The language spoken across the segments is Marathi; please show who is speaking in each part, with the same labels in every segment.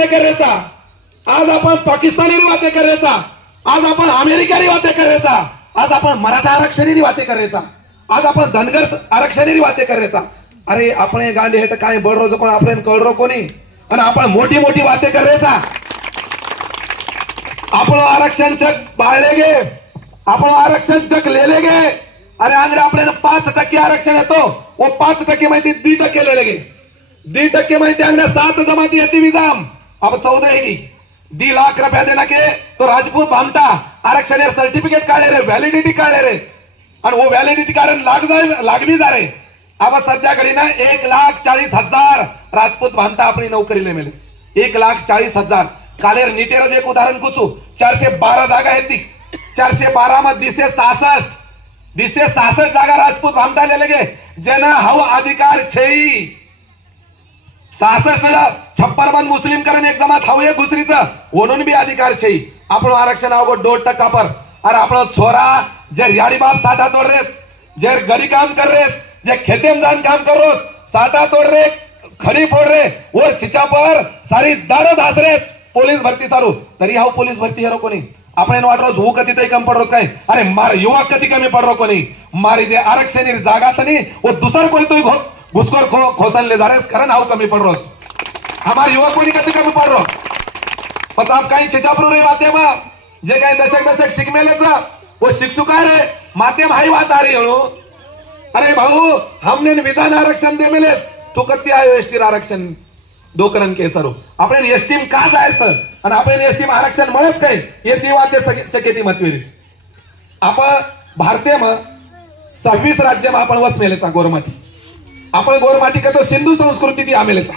Speaker 1: वाते करायचा. आज आपण पाकिस्तानी वाते करायचा. आज आपण अमेरिकानी वाते करायचा. आज आपण मराठा आरक्षणी वाते करायचा. आज आपण धनगर आरक्षणी वाते करायचा. अरे आपण हे गांधी हेट काय बडरो कोण आपण कळरो कोणी? आणि आपण मोठी मोठी वाते करायचा. आपण आरक्षण चक बाळले गे. आपण आरक्षण चक लेले गे. अरे आंगडे आपल्याला पाच टक्के आरक्षण येतो. व पाच टक्के माहिती दी टक्के लेले गे. दी टक्के माहिती आंगड्या सात जमाती येते विजाम. अब चौदह दी लाख रुपया देना के तो राजपूत भामटा आरक्षण सर्टिफिकेट काढे रे व्हॅलिडिटी काढे रे. आणि वो व्हॅलिडिटी कारण लाग जाय लागली जा रे. अब सध्या घडी ना एक लाख चाळीस हजार राजपूत भामटा आपली नोकरीला मिळेल एक लाख चाळीस हजार. कालेर निटेर एक उदाहरण कुचू. चारशे बारा जागा आहेत ती. चारशे बारा मध्ये दिसे सहासष्ट. दिसे सहासष्ट जागा राजपूत भामटा गे जन हव अधिकार छेई. सहासष्ट छप्पन बंद मुस्लिम करण एक जमात हवं एक दुसरीचं बी अधिकार छे आपण आरक्षण अवघ दोन टक्का पर. अरे आपण छोरा जे रियाडी बाप साठा तोड रेस जे गरी काम कर रेस जे खेतेम जान काम कर रोस साठा तोड रे खडी फोड रे वर छिचा पर सारी दाड धास रेस. पोलीस भरती सारू तरी हाऊ पोलीस भरती हेरो कोणी आपण वाट रोज हू कधी तरी कमी पडरो काय? अरे मार युवक कधी कमी पडरो कोणी मारी जे आरक्षण जागाच नाही व दुसरं कोणी तुम्ही घो घुसखोर खो खोसलले जा रे कारण हाव कमी पडरोस हमारे युवक कोणी कधी कमी पडरो पण आप काही शिचापरू रे माते जे काही दशक दशक शिकमेले वो शिक्षु काय रे. माते भाई वात आ रही हो अरे भाऊ हमने विधान आरक्षण दे मिले तू कती आयो एसटी आरक्षण? डोकरन के सरो आपण एसटीम का जायचं? आणि आपण एसटीम आरक्षण म्हणत काय? हे ती वाद्य शक्यती मतवेरीस आपण भारतीय मग सव्वीस राज्यમાં आपण सा गोरमती. आपण गोरमाटी करतो सिंधू संस्कृती ती आमेलेचा.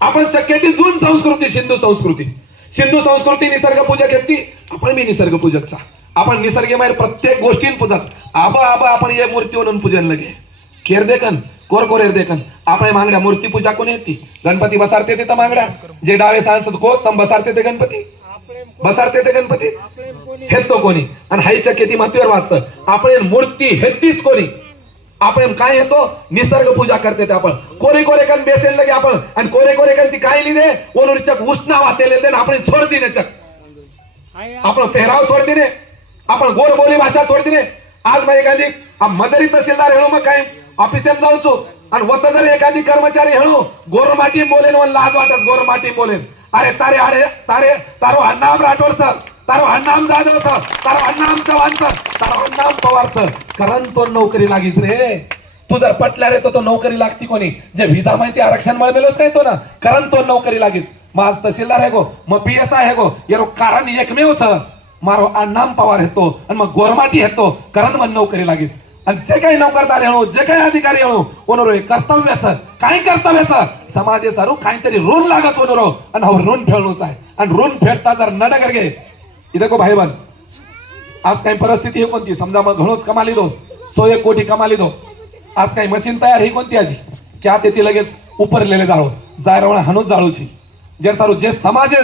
Speaker 1: आपण शक्य ती जून संस्कृती सिंधू संस्कृती. सिंधू संस्कृती निसर्ग पूजक ती. आपण मी निसर्ग पूजकचा आपण निसर्गमय प्रत्येक गोष्टीन पूजत. आबा आबा आपण ये मूर्ती म्हणून पूजन लगे. केर देखन कोर कोरेर देखन आपण मांगड्या मूर्ती पूजा कोणी येते? गणपती बसारते तर मांगड्या जे डावे सांगत को तम बसारते ते गणपती. बसारते ते गणपती. हेतो कोणी. आणि हाय चक्के ती मातीवर वाचतं. आपण मूर्ती हेतीच कोणी. आपण काय येतो? निसर्ग पूजा करते ते आपण. कोरे कोरे कन बेसेल लगे आपण. आणि कोरे कोरे कन ती काय लिहिले ओनुरचक उष्णा वातेले दे आपण छोड दिने चक. आपण पेहराव छोड दिने. आपण गोर बोली भाषा छोड दिने. आज मग एखादी मदरी तहसीलदार हेळू मग काय? ऑफिसात जाऊचो आणि वत जर एखादी कर्मचारी हेळू गोर माटी बोलेन लाज वाटत गोर माटी बोलेन अरे तारे अरे तारे तारो अण्णा राठोड सर. तारो हन्नाम जाधवचं तारो हन्नाम चव्हाणचं तारो हन्नाम पवारचं. कारण तो नोकरी लागीस रे. तू जर पटल्या रे तो तो नोकरी लागती कोणी? जे व्हिजा माहिती आरक्षण मिळेलोच काय तो ना? कारण तो नोकरी लागीस. मग आज तहसीलदार आहे गो मग पी एस आय आहे गो येरो कारण एकमेव छ मारो अण्णाम पवार येतो आणि मग गोरमाटी येतो कारण मग नोकरी लागीस. आणि जे काही नोकरदार येणो जे काही अधिकारी येणो कोणरो हे कर्तव्याचं काय कर्तव्याचं? समाजे सारू काहीतरी ऋण लागत कोणरो आणि हा ऋण फेडणूच आहे. आणि ऋण फेडता जर नडगर गे इथे को भाईबंद आज काही परिस्थिती हे कोणती? समजा मग घणूच कमाली दो सो एक कोटी कमाली दो. आज काही मशीन तयार ही कोणती आजी? क्या ते ती लगेच उपरलेले जाळो जाय रवण हाणूच जाळूची. जर सारू जे समाज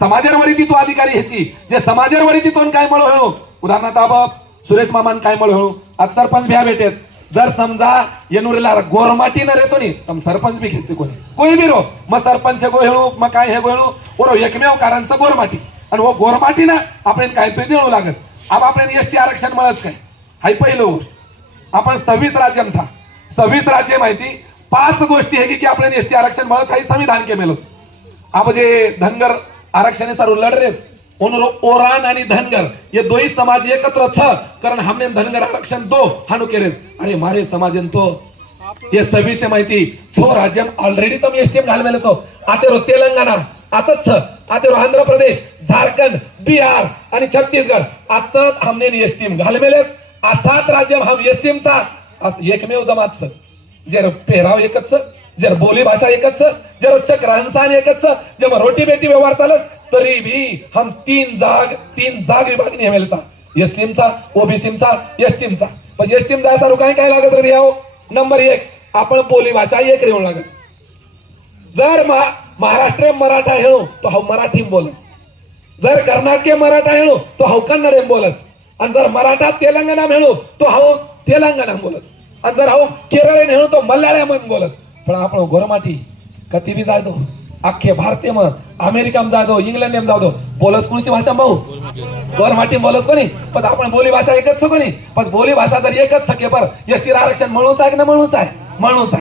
Speaker 1: समाजेर वरी तू अधिकारी ह्याची जे समाजेर वरी तिथून काय मळ हळू? उदाहरणार्थ अब सुरेश मामान काय मळ हळू? आज सरपंच भ्या भेटेत. जर समजा येनुरेला गोरमाटी न रेतो नी तम सरपंच बी घेते कोणी. कोई बी रो मग सरपंच गो हेळू मग काय हे गोळू ओरो एकमेव कारणचं गोरमाटी. आणि हो, वो गोरमाटी ना आपण काहीतरी तो देऊ लागत अब आपण एसटी आरक्षण मिळत काय? हाय पहिलं गोष्ट. आपण सव्वीस राज्यांचा सव्वीस राज्य माहिती? पाच गोष्टी आहे की आपण एसटी आरक्षण मिळत काही संविधान के आप जे धनगर आरक्षण सारू लढ रेस ओरान आणि धनगर हे दोही समाज एकत्र छ कारण हमने धनगर आरक्षण दो हानू केलेच अरे मारे समाजन तो. ये सव्वीस माहिती? छो राज्यम ऑलरेडी तुम्ही एसटीएम घालवेले छो आते रो तेलंगणा. आताच आता आंध्र प्रदेश झारखंड बिहार आणि छत्तीसगड आता हमने एस टीम घालमेलेच. सात राज्य हम एसटीएम चा अस एकमेव जमात सर. जर पेहराव एकच जर बोली भाषा एकच जर चक रहनसान एकच छ, जेव्हा रोटी बेटी व्यवहार चालत तरी भी हम तीन जाग तीन जाग विभाग नेमेलचा एसटीएम चा ओबीसी चा एसटीएम चा पण एसटीएम टीम सारू काय काय लागत रे भाऊ? नंबर एक आपण बोली भाषा एक रेवण लागत. जर महा महाराष्ट्र मराठा हेळू हो, तो हा मराठी बोलत. जर कर्नाटके मराठा हेळू हो, तो हाव कन्नड बोलत. आणि जर मराठा तेलंगणा हेळू हो, तो हाव तेलंगणा बोलत. आणि जर हाव केरळ हेळो तो मल्याळम बोलत. पण आपण गोरमाठी कधी बी जायतो अख्खे भारतीय मग अमेरिका जाऊ दो इंग्लंड जाऊ दो बोलत कोणची भाषा भाऊ? गोरमाठी बोलत कोणी? पण आपण बोली भाषा एकच कोणी पण बोली भाषा जर एकच सके पर एसटी आरक्षण म्हणूनच आहे की ना म्हणूनच आहे? म्हणूनच आहे.